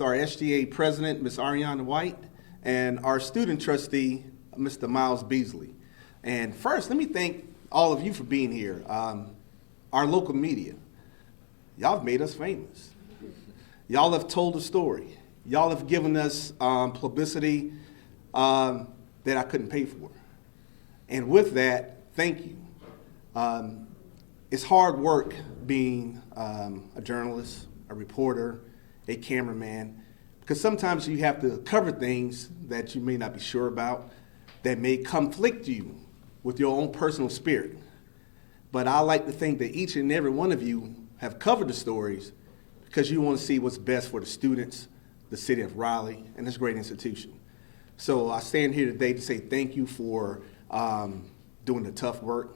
our SGA president, Ms. Ariana White, and our student trustee, Mr. Miles Beasley. And first, let me thank all of you for being here. Our local media, y'all have made us famous. Y'all have told a story. Y'all have given us publicity that I couldn't pay for. And with that, thank you. It's hard work being a journalist, a reporter, a cameraman, because sometimes you have to cover things that you may not be sure about, that may conflict you with your own personal spirit. But I like to think that each and every one of you have covered the stories because you want to see what's best for the students, the city of Raleigh, and this great institution. So I stand here today to say thank you for doing the tough work,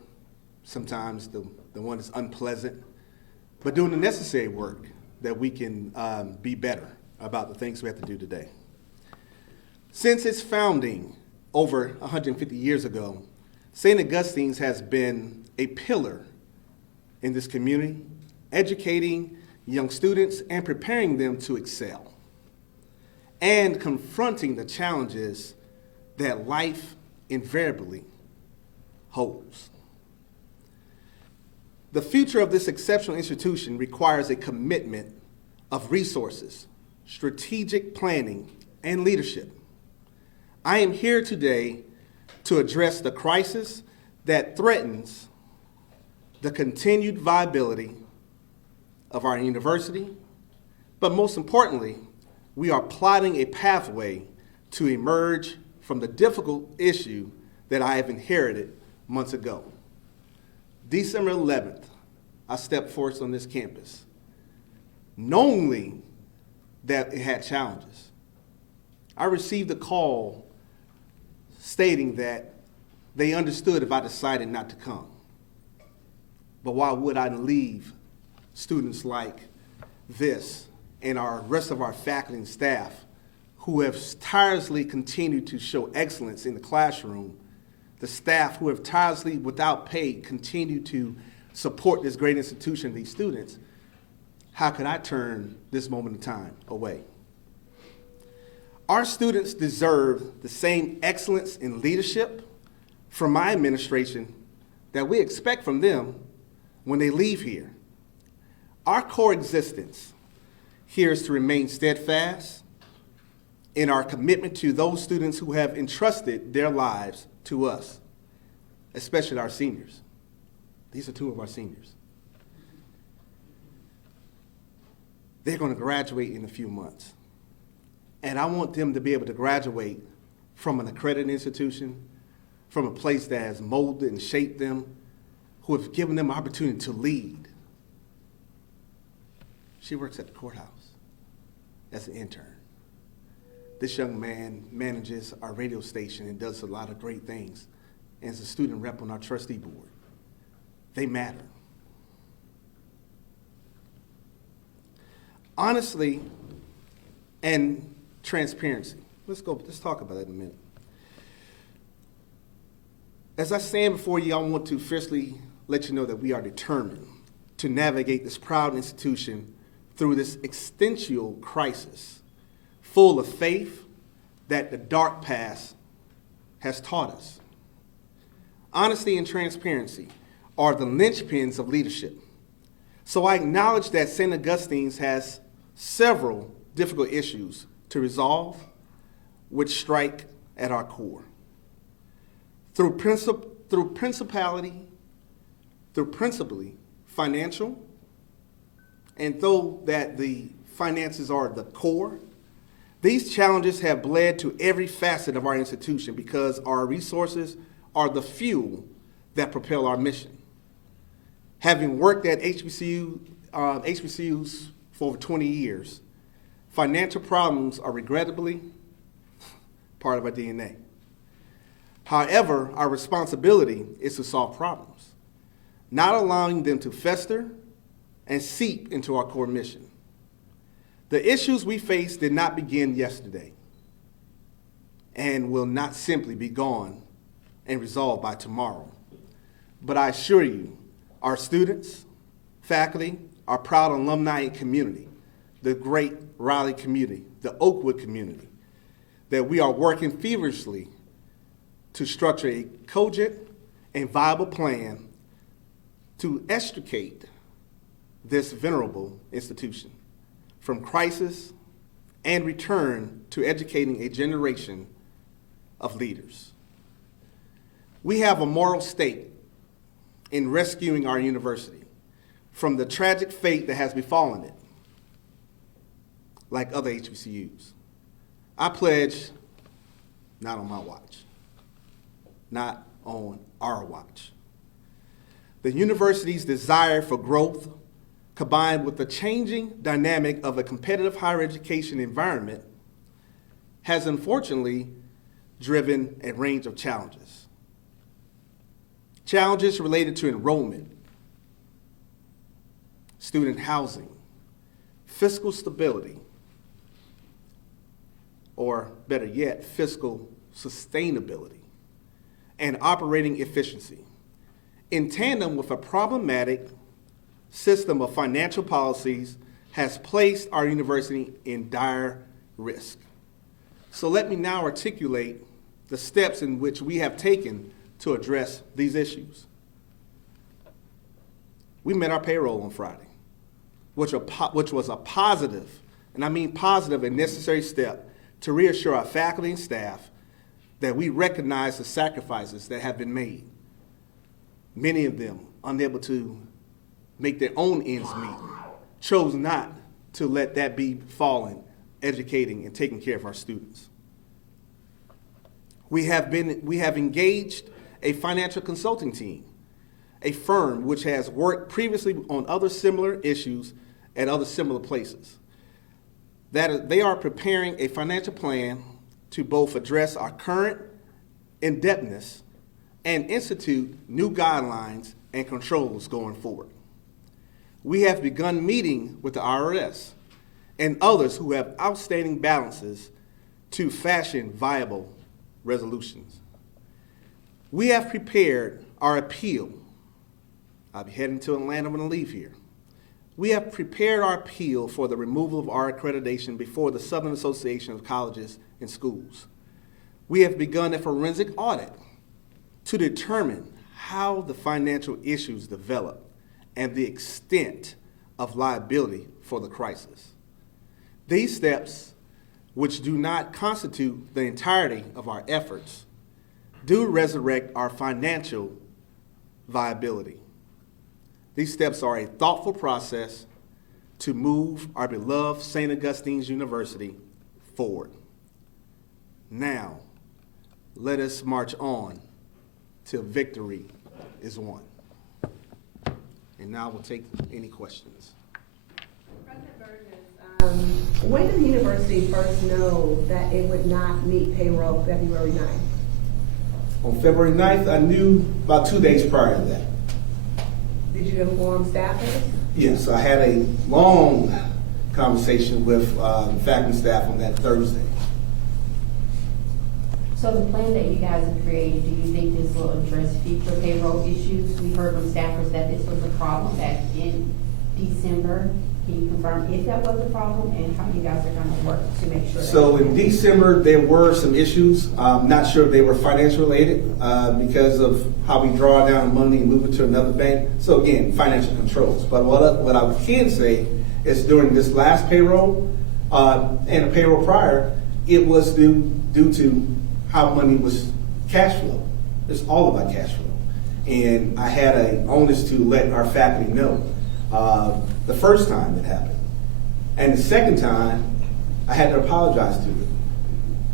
sometimes the one that's unpleasant, but doing the necessary work that we can be better about the things we have to do today. Since its founding over 150 years ago, St. Augustine's has been a pillar in this community, educating young students and preparing them to excel, and confronting the challenges that life invariably holds. The future of this exceptional institution requires a commitment of resources, strategic planning, and leadership. I am here today to address the crisis that threatens the continued viability of our university, but most importantly, we are plotting a pathway to emerge from the difficult issue that I have inherited months ago. December 11th, I stepped forth on this campus, knowing that it had challenges. I received a call stating that they understood if I decided not to come. But why would I leave students like this and our rest of our faculty and staff who have tirelessly continued to show excellence in the classroom, the staff who have tirelessly, without pay, continued to support this great institution, these students? How could I turn this moment in time away? Our students deserve the same excellence in leadership from my administration that we expect from them when they leave here. Our core existence here is to remain steadfast in our commitment to those students who have entrusted their lives to us, especially our seniors. These are two of our seniors. They're going to graduate in a few months. And I want them to be able to graduate from an accredited institution, from a place that has molded and shaped them, who have given them an opportunity to lead. She works at the courthouse as an intern. This young man manages our radio station and does a lot of great things, and is a student rep on our trustee board. They matter. Honestly and transparency. Let's talk about that in a minute. As I stand before you, I want to firstly let you know that we are determined to navigate this proud institution through this existential crisis, full of faith that the dark past has taught us. Honesty and transparency are the linchpins of leadership. So I acknowledge that St. Augustine's has several difficult issues to resolve, which strike at our core. Through principally financial, and though that the finances are the core, these challenges have bled to every facet of our institution because our resources are the fuel that propel our mission. Having worked at HBCUs for over 20 years, financial problems are regrettably part of our DNA. However, our responsibility is to solve problems, not allowing them to fester and seep into our core mission. The issues we face did not begin yesterday and will not simply be gone and resolved by tomorrow. But I assure you, our students, faculty, our proud alumni and community, the great Raleigh community, the Oakwood community, that we are working feverishly to structure a cogent and viable plan to extricate this venerable institution from crisis and return to educating a generation of leaders. We have a moral stake in rescuing our university from the tragic fate that has befallen it, like other HBCUs. I pledge, not on my watch, not on our watch. The university's desire for growth, combined with the changing dynamic of a competitive higher education environment, has unfortunately driven a range of challenges. Challenges related to enrollment, student housing, fiscal stability, or better yet, fiscal sustainability, and operating efficiency, in tandem with a problematic system of financial policies, has placed our university in dire risk. So let me now articulate the steps in which we have taken to address these issues. We met our payroll on Friday, which was a positive, and I mean positive and necessary step to reassure our faculty and staff that we recognize the sacrifices that have been made. Many of them, unable to make their own ends meet, chose not to let that be fallen, educating and taking care of our students. We have engaged a financial consulting team, a firm which has worked previously on other similar issues at other similar places. They are preparing a financial plan to both address our current indebtedness and institute new guidelines and controls going forward. We have begun meeting with the IRS and others who have outstanding balances to fashion viable resolutions. We have prepared our appeal. I'll be heading to Atlanta when I leave here. We have prepared our appeal for the removal of our accreditation before the Southern Association of Colleges and Schools. We have begun a forensic audit to determine how the financial issues developed and the extent of liability for the crisis. These steps, which do not constitute the entirety of our efforts, do resurrect our financial viability. These steps are a thoughtful process to move our beloved St. Augustine's University forward. Now, let us march on till victory is won. And now we'll take any questions. President Burgess, when did the university first know that it would not meet payroll February 9th? On February 9th, I knew about 2 days prior to that. Did you inform staffers? Yes, I had a long conversation with faculty and staff on that Thursday. So the plan that you guys have created, do you think this will address future payroll issues? We heard from staffers that this was a problem back in December. Can you confirm if that was a problem and how you guys are going to work to make sure? So in December, there were some issues. I'm not sure if they were financial related because of how we draw down money and move it to another bank. So again, financial controls. But what I can say is during this last payroll and a payroll prior, it was due to how money was cash flow. It's all about cash flow. And I had an onus to let our faculty know the first time it happened. And the second time, I had to apologize to them.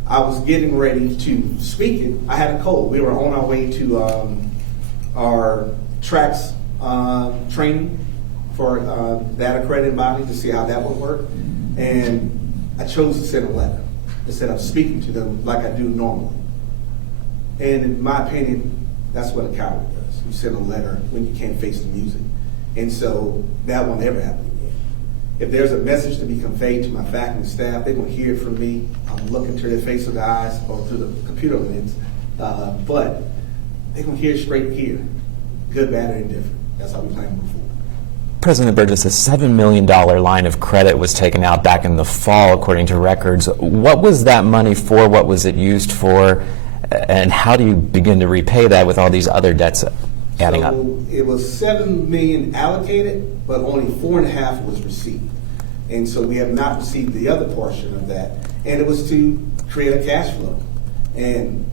I was getting ready to speak it. I had a cold. We were on our way to our tracks training for that accredited body to see how that would work. And I chose to send a letter instead of speaking to them like I do normally. And in my opinion, that's what a coward does. You send a letter when you can't face the music. And so that won't ever happen again. If there's a message to be conveyed to my faculty and staff, they're going to hear it from me. I'm looking to their face of the eyes or through the computer lens. But they're going to hear it straight here. Good, bad, or indifferent. That's how we plan to move forward. President Burgess, a $7 million line of credit was taken out back in the fall, according to records. What was that money for? What was it used for? And how do you begin to repay that with all these other debts adding up? So it was $7 million allocated, but only 4.5 was received. And so we have not received the other portion of that. And it was to create a cash flow. And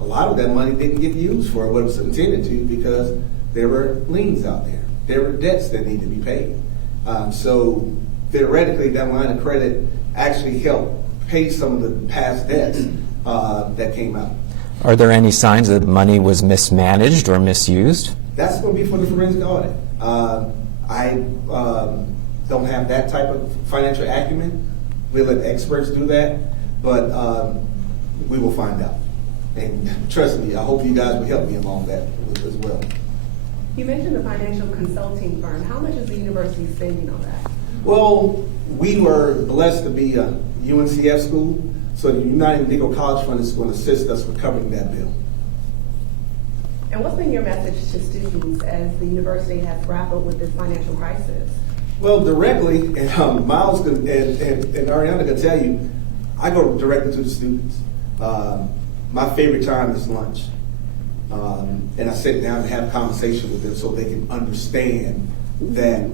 a lot of that money didn't get used for what it was intended to, because there were liens out there. There were debts that need to be paid. So theoretically, that line of credit actually helped pay some of the past debts that came out. Are there any signs that money was mismanaged or misused? That's going to be for the forensic audit. I don't have that type of financial acumen. We'll let experts do that, but we will find out. And trust me, I hope you guys will help me along that as well. You mentioned a financial consulting firm. How much is the university spending on that? Well, we were blessed to be a UNCF school, so the United Negro College Fund is going to assist us with covering that bill. And what's been your message to students as the university has grappled with this financial crisis? Well, directly, and Miles and Ariana can tell you, I go directly to the students. My favorite time is lunch. And I sit down and have a conversation with them so they can understand that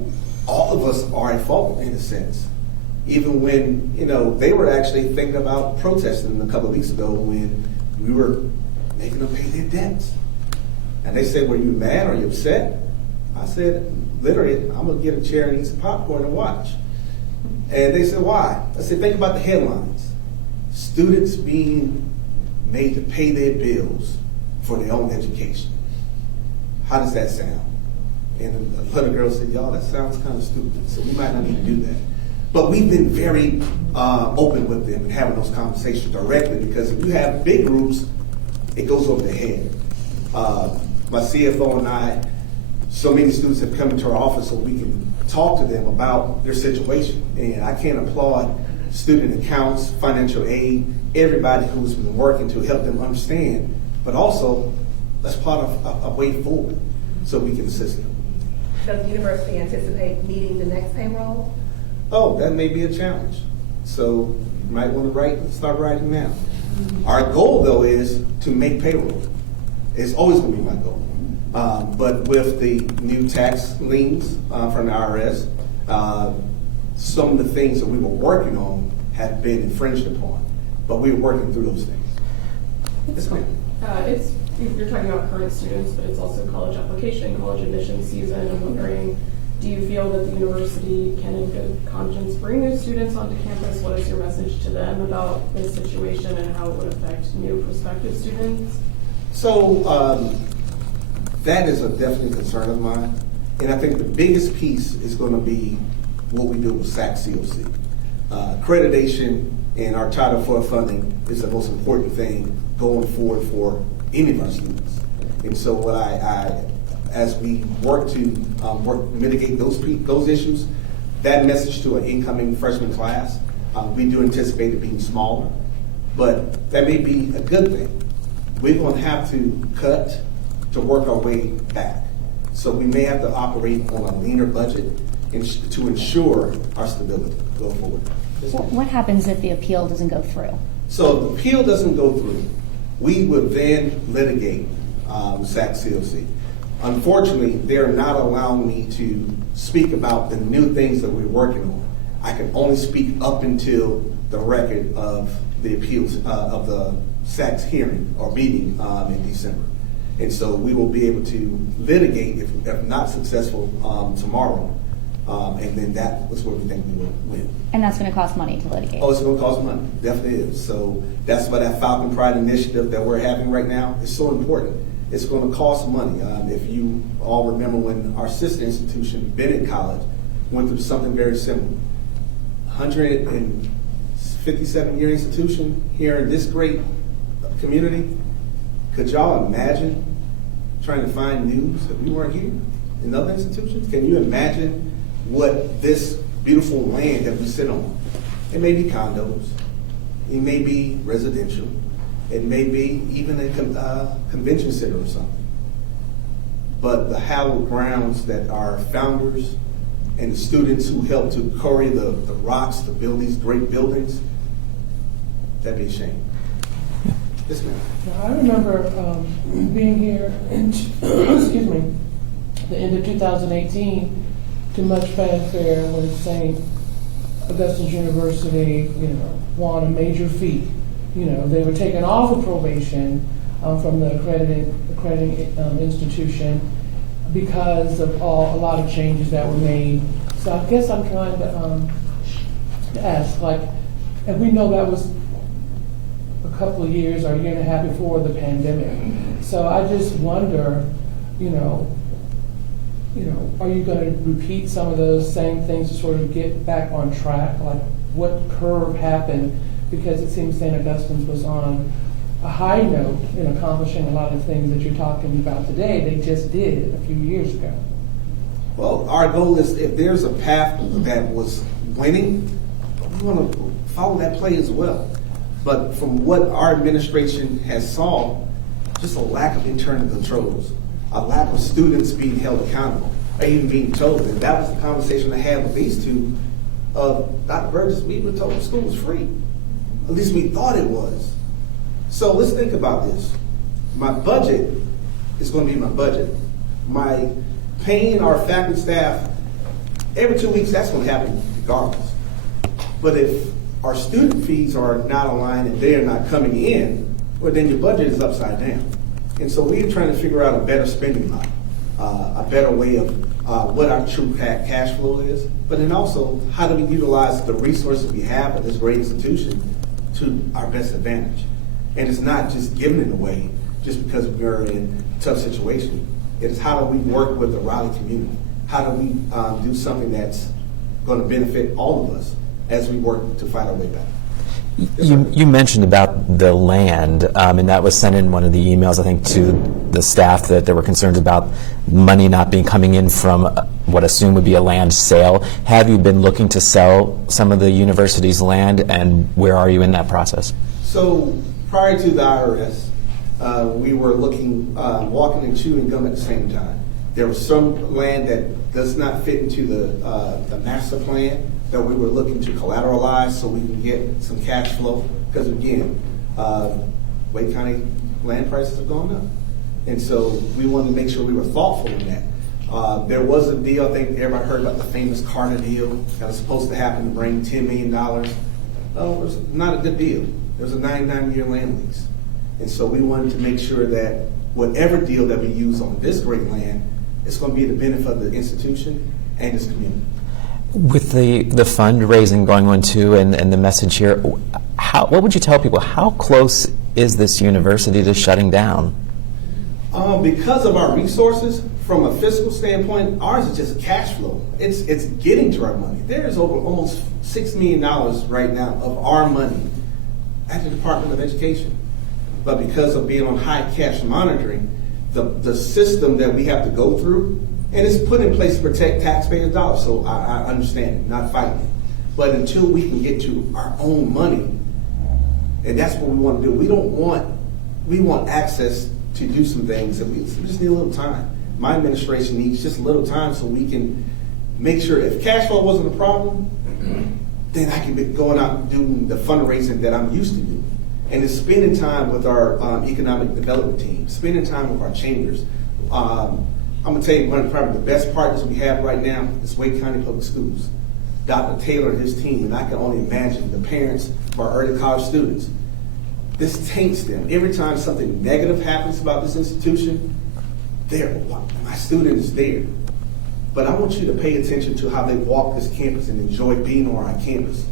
all of us are at fault in a sense. Even when, they were actually thinking about protesting a couple of weeks ago when we were making them pay their debts. And they said, were you mad? Are you upset? I said, literally, I'm going to get a chair and eat some popcorn and watch. And they said, why? I said, think about the headlines. Students being made to pay their bills for their own education. How does that sound? And a little girl said, y'all, that sounds kind of stupid, so we might not need to do that. But we've been very open with them and having those conversations directly, because if you have big groups, it goes over their head. My CFO and I, so many students have come into our office so we can talk to them about their situation. And I can't applaud student accounts, financial aid, everybody who's been working to help them understand, but also let's plot a way forward so we can assist them. Does the university anticipate meeting the next payroll? Oh, that may be a challenge. So you might want to start writing now. Our goal, though, is to make payroll. It's always going to be my goal. But with the new tax liens from the IRS, some of the things that we were working on have been infringed upon. But we were working through those things. Yes, ma'am. You're talking about current students, but it's also college application, college admission season. I'm wondering, do you feel that the university can in good conscience bring new students onto campus? What is your message to them about this situation and how it would affect new prospective students? So that is a definite concern of mine. And I think the biggest piece is going to be what we do with SAC-COC. Accreditation and our Title IV funding is the most important thing going forward for any of our students. And so what as we work to mitigate those issues, that message to an incoming freshman class, we do anticipate it being smaller, but that may be a good thing. We're going to have to cut to work our way back. So we may have to operate on a leaner budget to ensure our stability going forward. What happens if the appeal doesn't go through? So if the appeal doesn't go through, we would then litigate SAC-COC. Unfortunately, they're not allowing me to speak about the new things that we're working on. I can only speak up until the record of the appeals of the SAC's hearing or meeting in December. And so we will be able to litigate, if not successful, tomorrow. And then that is where we think we will win. And that's going to cost money to litigate. Oh, it's going to cost money. Definitely is. So that's why that Falcon Pride initiative that we're having right now is so important. It's going to cost money. If you all remember when our sister institution, Bennett College, went through something very similar. 157-year institution here in this great community. Could y'all imagine trying to find news if we weren't here in other institutions? Can you imagine what this beautiful land that we sit on? It may be condos, it may be residential, it may be even a convention center or something. But the hallowed grounds that our founders and the students who helped to quarry the rocks to build these great buildings, that'd be a shame. Yes, ma'am. Now, I remember being here in, excuse me, the end of 2018, to much fanfare when St. Augustine's University, won a major feat. They were taken off of probation from the accrediting institution because of a lot of changes that were made. So I guess I'm trying to ask, and we know that was a couple of years or a year and a half before the pandemic. So I just wonder, are you going to repeat some of those same things to sort of get back on track? Like, what curve happened? Because it seems St. Augustine's was on a high note in accomplishing a lot of things that you're talking about today. They just did a few years ago. Well, our goal is, if there's a path that was winning, we want to follow that play as well. But from what our administration has saw, just a lack of internal controls, a lack of students being held accountable, or even being told. And that was the conversation I had with these two. Dr. Burgess, we were told school was free. At least we thought it was. So let's think about this. My budget is going to be my budget. My paying our faculty staff every 2 weeks, that's going to happen regardless. But if our student fees are not aligned and they're not coming in, well, then your budget is upside down. And so we're trying to figure out a better spending model, a better way of what our true cash flow is, but then also how do we utilize the resources we have at this great institution to our best advantage. And it's not just giving it away just because we're in a tough situation. It is how do we work with the Raleigh community? How do we do something that's going to benefit all of us as we work to fight our way back? You mentioned about the land, and that was sent in one of the emails, I think, to the staff, that there were concerns about money not being coming in from what I assume would be a land sale. Have you been looking to sell some of the university's land, and where are you in that process? So prior to the IRS, we were looking, walking and chewing gum at the same time. There was some land that does not fit into the master plan that we were looking to collateralize so we can get some cash flow. Because again, Wake County land prices have gone up. And so we wanted to make sure we were thoughtful in that. There was a deal, I think everybody heard about the famous Carter deal that was supposed to happen to bring $10 million. No, it was not a good deal. There was a 99-year land lease. And so we wanted to make sure that whatever deal that we use on this great land, it's going to be the benefit of the institution and its community. With the fundraising going on too, and the message here, what would you tell people? How close is this university to shutting down? Because of our resources, from a fiscal standpoint, ours is just cash flow. It's getting to our money. There is over almost $6 million right now of our money at the Department of Education. But because of being on high cash monitoring, the system that we have to go through, and it's put in place to protect taxpayers' dollars, so I understand it, not fighting it. But until we can get to our own money, and that's what we want to do. We want access to do some things, and we just need a little time. My administration needs just a little time so we can make sure if cash flow wasn't a problem, then I can be going out and doing the fundraising that I'm used to doing. And it's spending time with our economic development team, spending time with our chambers. I'm going to tell you one of probably the best partners we have right now is Wake County Public Schools. Dr. Taylor and his team, and I can only imagine the parents of our early college students. This taints them. Every time something negative happens about this institution, my student is there. But I want you to pay attention to how they walk this campus and enjoy being on our campus.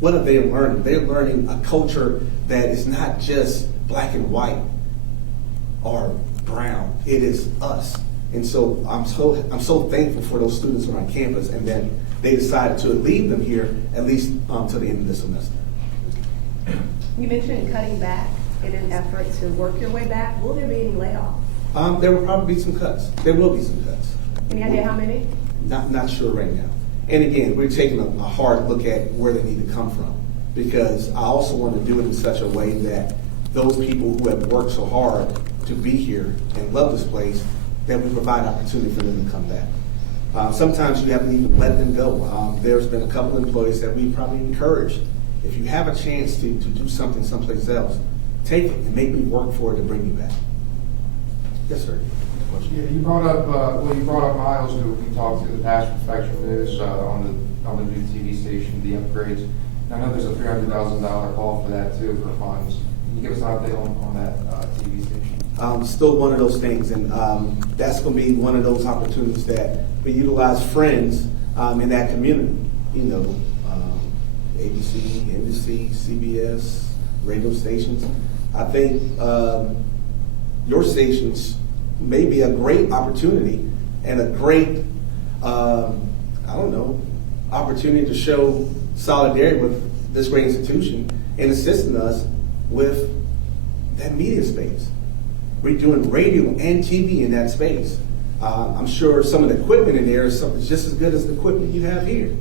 What are they learning? They're learning a culture that is not just black and white or brown. It is us. And so I'm so thankful for those students on our campus, and then they decided to leave them here at least to the end of the semester. You mentioned cutting back in an effort to work your way back. Will there be any layoffs? There will probably be some cuts. There will be some cuts. Any idea how many? Not sure right now. And again, we're taking a hard look at where they need to come from, because I also want to do it in such a way that those people who have worked so hard to be here and love this place that we provide opportunity for them to come back. Sometimes you haven't even let them go. There's been a couple employees that we probably encouraged, if you have a chance to do something someplace else, take it and make me work for it to bring you back. Yes, sir. Yeah, you brought up Miles, who we talked to the past inspection news on the new TV station, the upgrades. And I know there's a $300,000 call for that too, for funds. Can you give us an update on that TV station? Still one of those things, and that's going to be one of those opportunities that we utilize friends in that community. You know, ABC, NBC, CBS, radio stations. I think your stations may be a great opportunity and a great, opportunity to show solidarity with this great institution and assisting us with that media space. We're doing radio and TV in that space. I'm sure some of the equipment in there is just as good as the equipment you have here.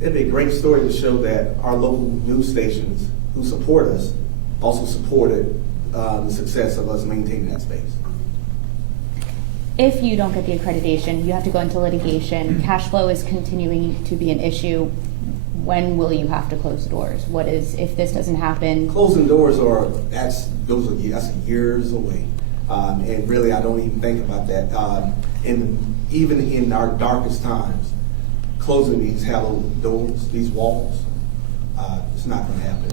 It'd be a great story to show that our local news stations who support us also supported the success of us maintaining that space. If you don't get the accreditation, you have to go into litigation. Cash flow is continuing to be an issue. When will you have to close the doors? If this doesn't happen? Closing doors that's years away. And really, I don't even think about that. Even in our darkest times, closing these hallowed doors, these walls, it's not going to happen.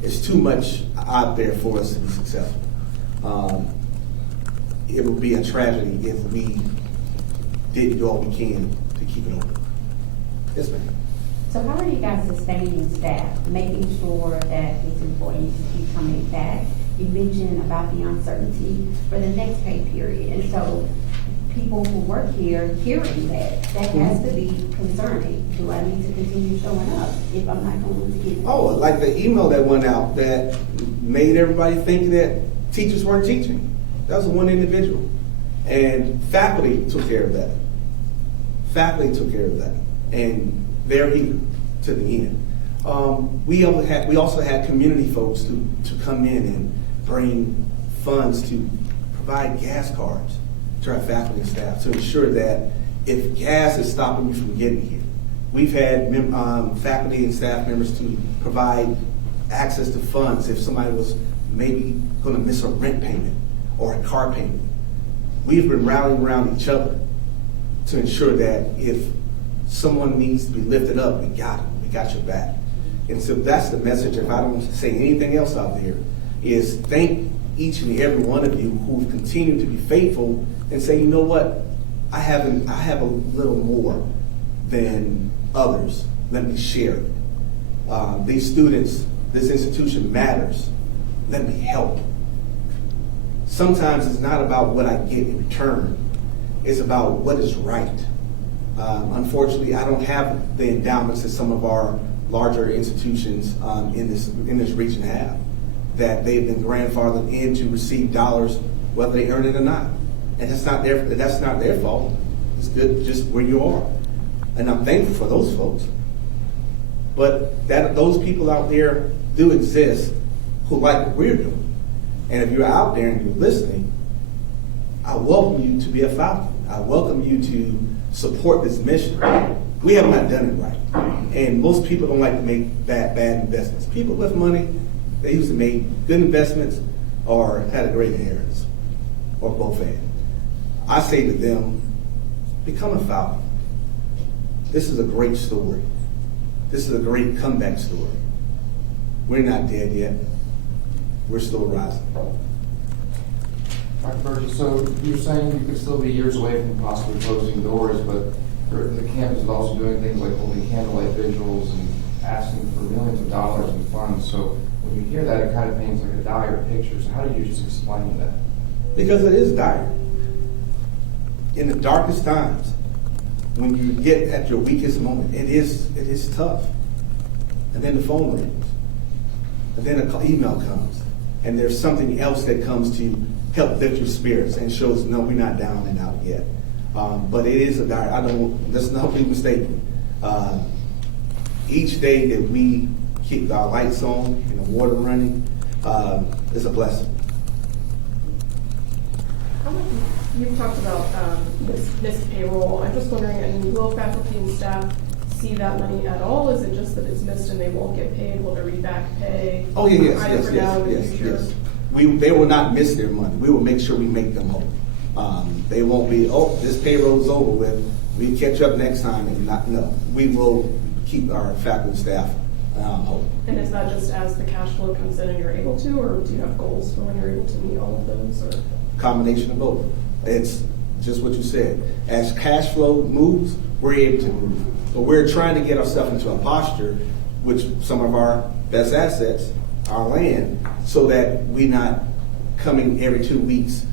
It's too much out there for us to be successful. It would be a tragedy if we didn't do all we can to keep it open. Yes, ma'am. So how are you guys sustaining staff, making sure that these employees keep coming back? You mentioned about the uncertainty for the next pay period, and so people who work here hearing that has to be concerning. Do I need to continue showing up if I'm not going to get? Oh, like the email that went out that made everybody think that teachers weren't teaching. That was one individual, and faculty took care of that. And they're here to the end. We also had community folks to come in and bring funds to provide gas cards to our faculty and staff to ensure that if gas is stopping you from getting here. We've had faculty and staff members to provide access to funds if somebody was maybe going to miss a rent payment or a car payment. We've been rallying around each other to ensure that if someone needs to be lifted up, we got them. We got your back. And so that's the message. If I don't say anything else out there, is thank each and every one of you who've continued to be faithful and say, you know what, I have a little more than others. Let me share it. These students, this institution matters. Let me help. Sometimes it's not about what I get in return. It's about what is right. Unfortunately, I don't have the endowments that some of our larger institutions in this region have, that they've been grandfathered in to receive dollars whether they earn it or not. And that's not their fault. It's good just where you are. And I'm thankful for those folks. But those people out there do exist who like what we're doing. And if you're out there and you're listening, I welcome you to be a Falcon. I welcome you to support this mission. We have not done it right. And most people don't like to make bad investments. People with money, they usually made good investments or had a great inheritance, or both had. I say to them, become a Falcon. This is a great story. This is a great comeback story. We're not dead yet. We're still rising. Dr. Burgess, so you're saying you could still be years away from possibly closing doors, but the campus is also doing things like holding candlelight vigils and asking for millions of dollars in funds. So when you hear that, it kind of paints like a dire picture. So how do you just explain that? Because it is dire. In the darkest times, when you get at your weakest moment, it is tough. And then the phone rings. And then an email comes. And there's something else that comes to help lift your spirits and shows, no, we're not down and out yet. But it is a dire, let's not be mistaken. Each day that we keep our lights on and the water running is a blessing. How much, you've talked about missed payroll. I'm just wondering, will faculty and staff see that money at all? Is it just that it's missed and they won't get paid? Will there be back pay? Oh, yes, either for now or in the future? They will not miss their money. We will make sure we make them whole. They won't be, oh, this payroll is over with. We catch up next time and not, no. We will keep our faculty and staff whole. And is that just as the cash flow comes in and you're able to, or do you have goals for when you're able to meet all of those? Or? Combination of both. It's just what you said. As cash flow moves, we're able to move. But we're trying to get ourselves into a posture, which some of our best assets, our land, so that we're not coming every 2 weeks.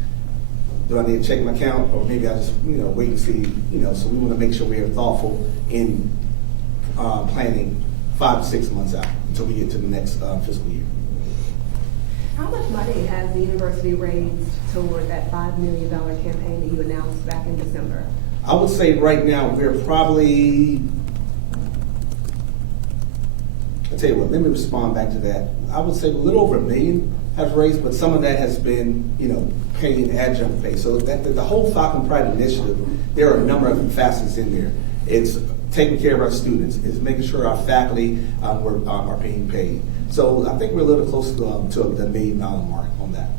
Do I need to check my account, or maybe I just wait and see? So we want to make sure we are thoughtful in planning 5 to 6 months out until we get to the next fiscal year. How much money has the university raised toward that $5 million campaign that you announced back in December? I would say right now we're probably, I'll tell you what, let me respond back to that. I would say a little over $1 million has raised, but some of that has been, paying adjunct pay. So that the whole Falcon Pride initiative, there are a number of facets in there. It's taking care of our students. It's making sure our faculty are being paid. So I think we're a little close to the $1 million mark on that.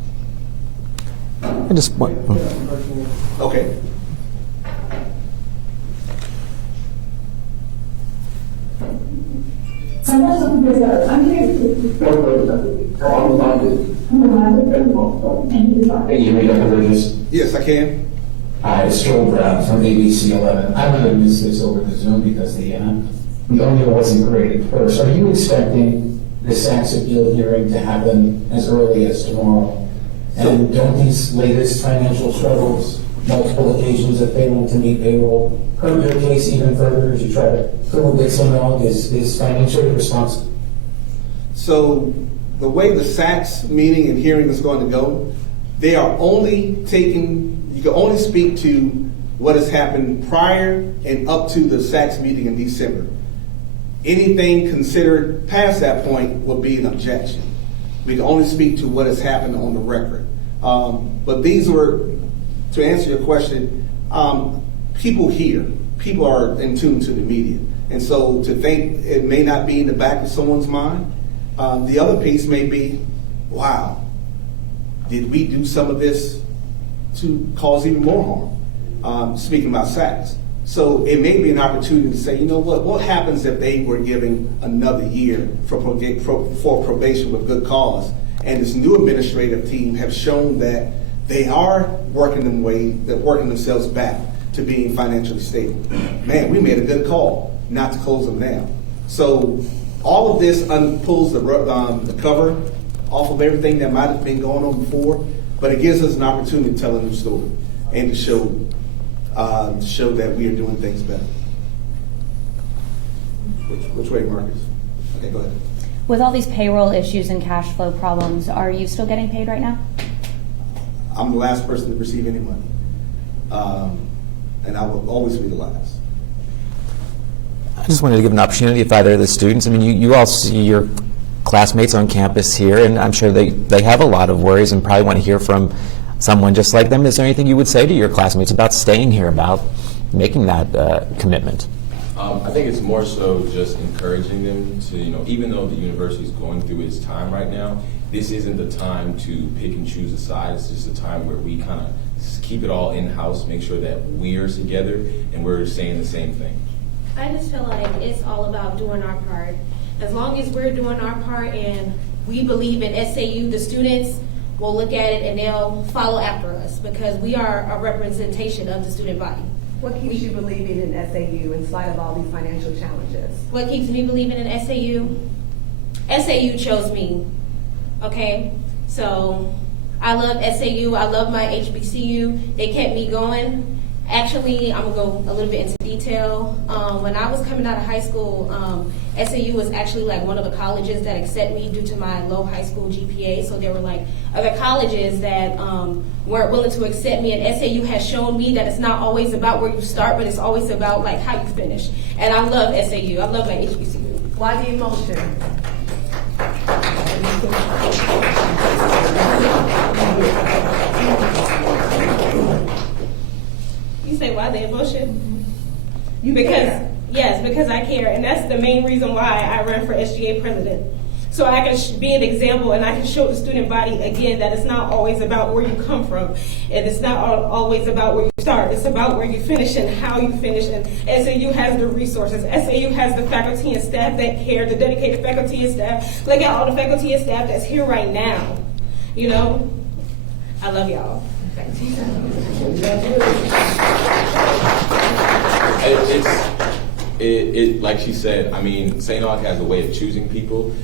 I just want. Okay. Hey, you read up Burgess? Yes, I can. Hi, it's Joel Brown from ABC 11. I'm going to miss this over the Zoom because the audio wasn't great at first. Are you expecting the Saks appeal hearing to happen as early as tomorrow? And don't these latest financial struggles, multiple occasions of failing to meet payroll, hurt your case even further as you try to prove that someone is financially responsible? So the way the Saks meeting and hearing is going to go, they are only you can only speak to what has happened prior and up to the Saks meeting in December. Anything considered past that point would be an objection. We can only speak to what has happened on the record. But these were, to answer your question, people are in tune to the media. And so to think it may not be in the back of someone's mind, the other piece may be, wow, did we do some of this to cause even more harm? Speaking about Saks. So it may be an opportunity to say, what happens if they were giving another year for probation with good cause? And this new administrative team have shown that they are working themselves back to being financially stable. Man, we made a good call not to close them down. So all of this pulls the cover off of everything that might have been going on before, but it gives us an opportunity to tell a new story and to show that we are doing things better. Which way, Marcus? Okay, go ahead. With all these payroll issues and cash flow problems, are you still getting paid right now? I'm the last person to receive any money, and I will always be the last. I just wanted to give an opportunity if either of the students, you all see your classmates on campus here, and I'm sure they have a lot of worries and probably want to hear from someone just like them. Is there anything you would say to your classmates about staying here, about making that commitment? I think it's more so just encouraging them to, even though the university is going through its time right now, this isn't the time to pick and choose a side. It's just a time where we kind of keep it all in-house, make sure that we're together and we're saying the same thing. I just feel like it's all about doing our part. As long as we're doing our part and we believe in SAU, the students will look at it and they'll follow after us because we are a representation of the student body. What keeps you believing in SAU in spite of all these financial challenges? What keeps me believing in SAU? SAU chose me, okay? So I love SAU, I love my HBCU, they kept me going. Actually, I'm gonna go a little bit into detail. When I was coming out of high school, SAU was actually like one of the colleges that accept me due to my low high school GPA. So there were like other colleges that weren't willing to accept me, and SAU has shown me that it's not always about where you start, but it's always about like how you finish. And I love SAU. I love my HBCU. Why the emotion? You say why the emotion? You Because, care. yes, because I care, and that's the main reason why I ran for SGA president. So I can be an example, and I can show the student body again that it's not always about where you come from, and it's not always about where you start. It's about where you finish and how you finish. And SAU has the resources. SAU has the faculty and staff that care, the dedicated faculty and staff. Look at all the faculty and staff that's here right now. You know, I love y'all. Like she said, I mean, St. Aug has a way of choosing people.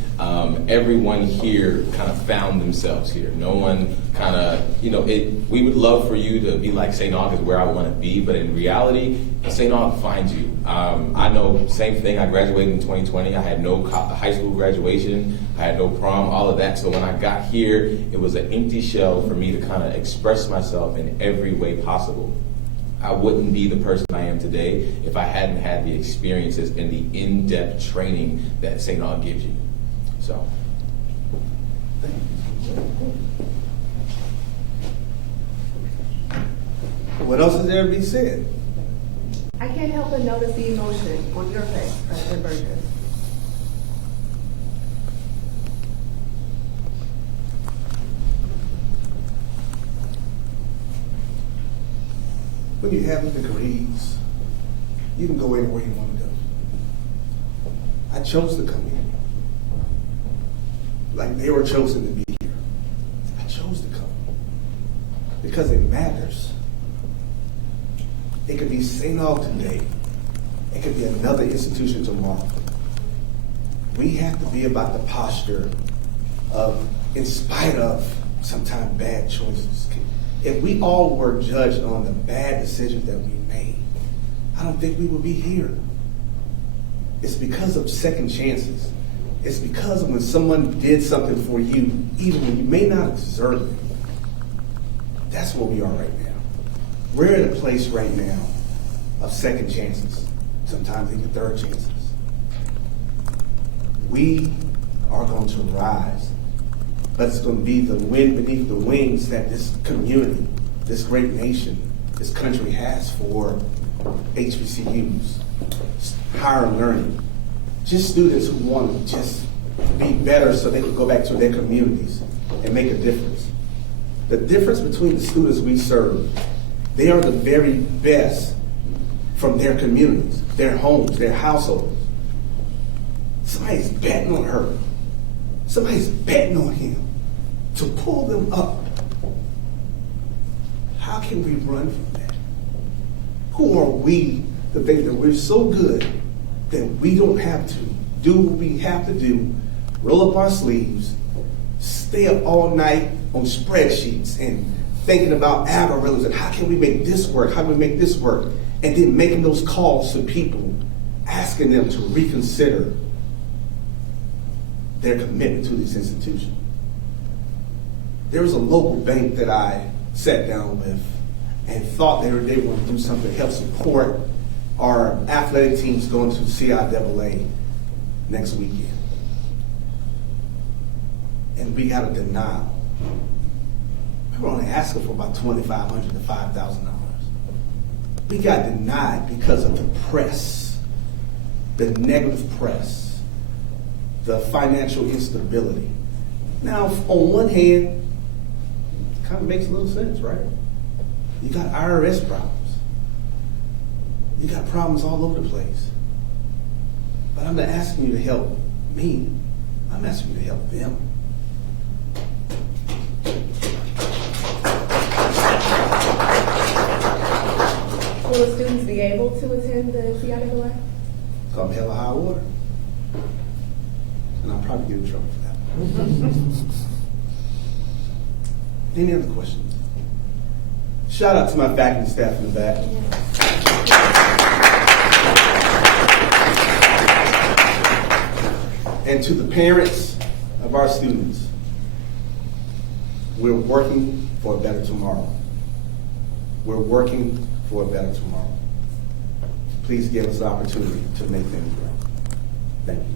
Everyone here kind of found themselves here. No one kind of, we would love for you to be like St. Aug is where I want to be, but in reality, St. Aug finds you. I know, same thing, I graduated in 2020. I had no high school graduation. I had no prom, all of that. So when I got here, it was an empty shell for me to kind of express myself in every way possible. I wouldn't be the person I am today if I hadn't had the experiences and the in-depth training that St. Aug gives you. So. What else is there to be said? I can't help but notice the emotion on your face, President Burgess. When you have the degrees, you can go anywhere you want to go. I chose to come here. Like they were chosen to be here. I chose to come. Because it matters. It could be St. Aug today. It could be another institution tomorrow. We have to be about the posture of, in spite of sometimes bad choices. If we all were judged on the bad decisions that we made, I don't think we would be here. It's because of second chances. It's because of when someone did something for you, even when you may not deserve it. That's where we are right now. We're in a place right now of second chances, sometimes even third chances. We are going to rise, but it's going to be the wind beneath the wings that this community, this great nation, this country has for HBCUs, higher learning, just students who want to just be better so they can go back to their communities and make a difference. The difference between the students we serve, they are the very best from their communities, their homes, their households. Somebody's betting on her. Somebody's betting on him to pull them up. How can we run from that? Who are we to think that we're so good that we don't have to do what we have to do, roll up our sleeves, stay up all night on spreadsheets and thinking about algorithms and how can we make this work, how can we make this work, and then making those calls to people, asking them to reconsider their commitment to this institution. There was a local bank that I sat down with and thought they want to do something to help support our athletic teams going to CIAA next weekend. And we got a denial. We were only asking for about $2,500 to $5,000. We got denied because of the press, the negative press, the financial instability. Now, on one hand, it kind of makes a little sense, right? You got IRS problems. You got problems all over the place. But I'm not asking you to help me. I'm asking you to help them. Will the students be able to attend the CIAA? Come hell or high water. And I'll probably get in trouble for that. Any other questions? Shout out to my faculty and staff in the back. And to the parents of our students, we're working for a better tomorrow. We're working for a better tomorrow. Please give us the opportunity to make things right. Thank you.